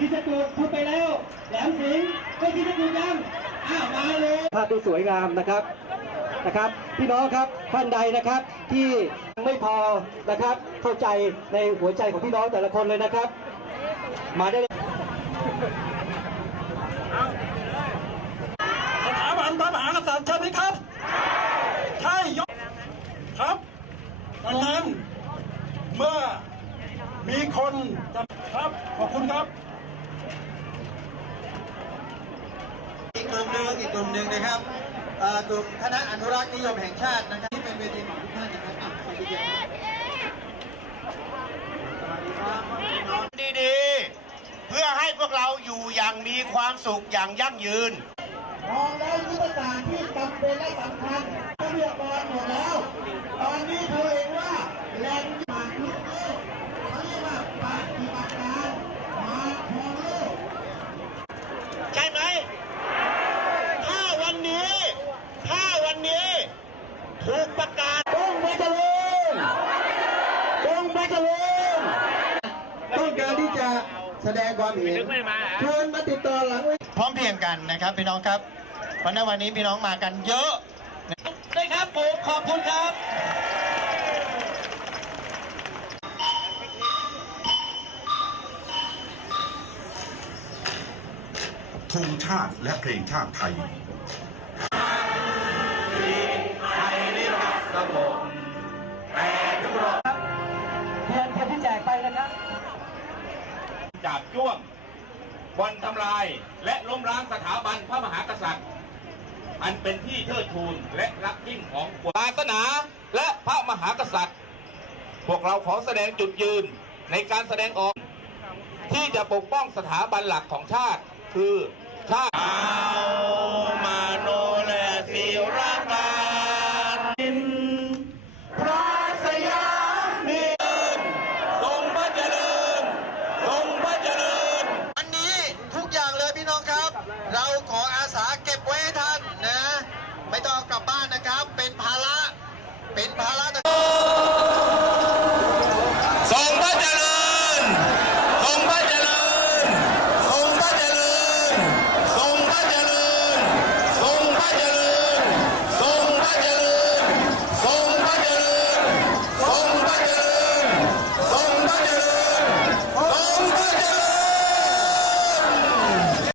ที่จะจูดพูดไปแล้ว แหลมสิงห์ไม่ที่จะจูดยังอ้าวมาเลยภาพที่สวยงามนะครับนะครับ พี่น้องครับท่านใดนะครับที่ไม่พอนะครับเข้าใจในหัวใจของพี่น้องแต่ละคนเลยนะครับ มาได้เลยสถาบันพระมหากษัตริย์ใช่ไหมครับใช่ยกครับดังนั้นเมื่อมีคนจะครับขอบคุณครับ กกลุ่มหนึ่งอีกกลุ่มหนึ่งนะครับเอ่อกลุ่มคณะอนุรักษ์นิยมแห่งชาตินะครับที่เป็นเวทีของทุกท่านนะครับอะขอบคุณครับสวัสดีครับพี่น้องดีๆ เพื่อให้พวกเราอยู่อย่างมีความสุขอย่างยั่งยืนมองแล้วยุทธศาสตร์ที่จำเป็นและสำคัญทรัพยากรหมดแล้ว ตอนนี้เขาเองว่าแหล่งมาทุกโลกเขาเรียกว่าปฏิบัติการมาทองโลกใช่ไหม ถ้าวันนี้ ถ้าวันนี้ ถูกประกาศต้องไปเจริญต้องไปเจริญต้องการที่จะแสดงความเห็นเชิญมาติดต่อหลังเวทีพร้อมเพรียงกันนะครับพี่น้องครับวันนี้วันนี้พี่น้องมากันเยอะได้ครับผมขอบคุณครับธงชาติและเพลงชาติไทยาบจ้วงวันทำลายและล้มล้างสถาบันพระมหากษัตริย์ อันเป็นที่เทิดทูนและรักยิ่งของศาสนาและพระมหากษัตริย์ พวกเราขอแสดงจุดยืนในการแสดงออก ที่จะปกป้องสถาบันหลักของชาติ คือชาติมา เราขออาสาเก็บไว้ท่านนะ ไม่ต้องกลับบ้านนะครับ เป็นภาระ เป็นภาระ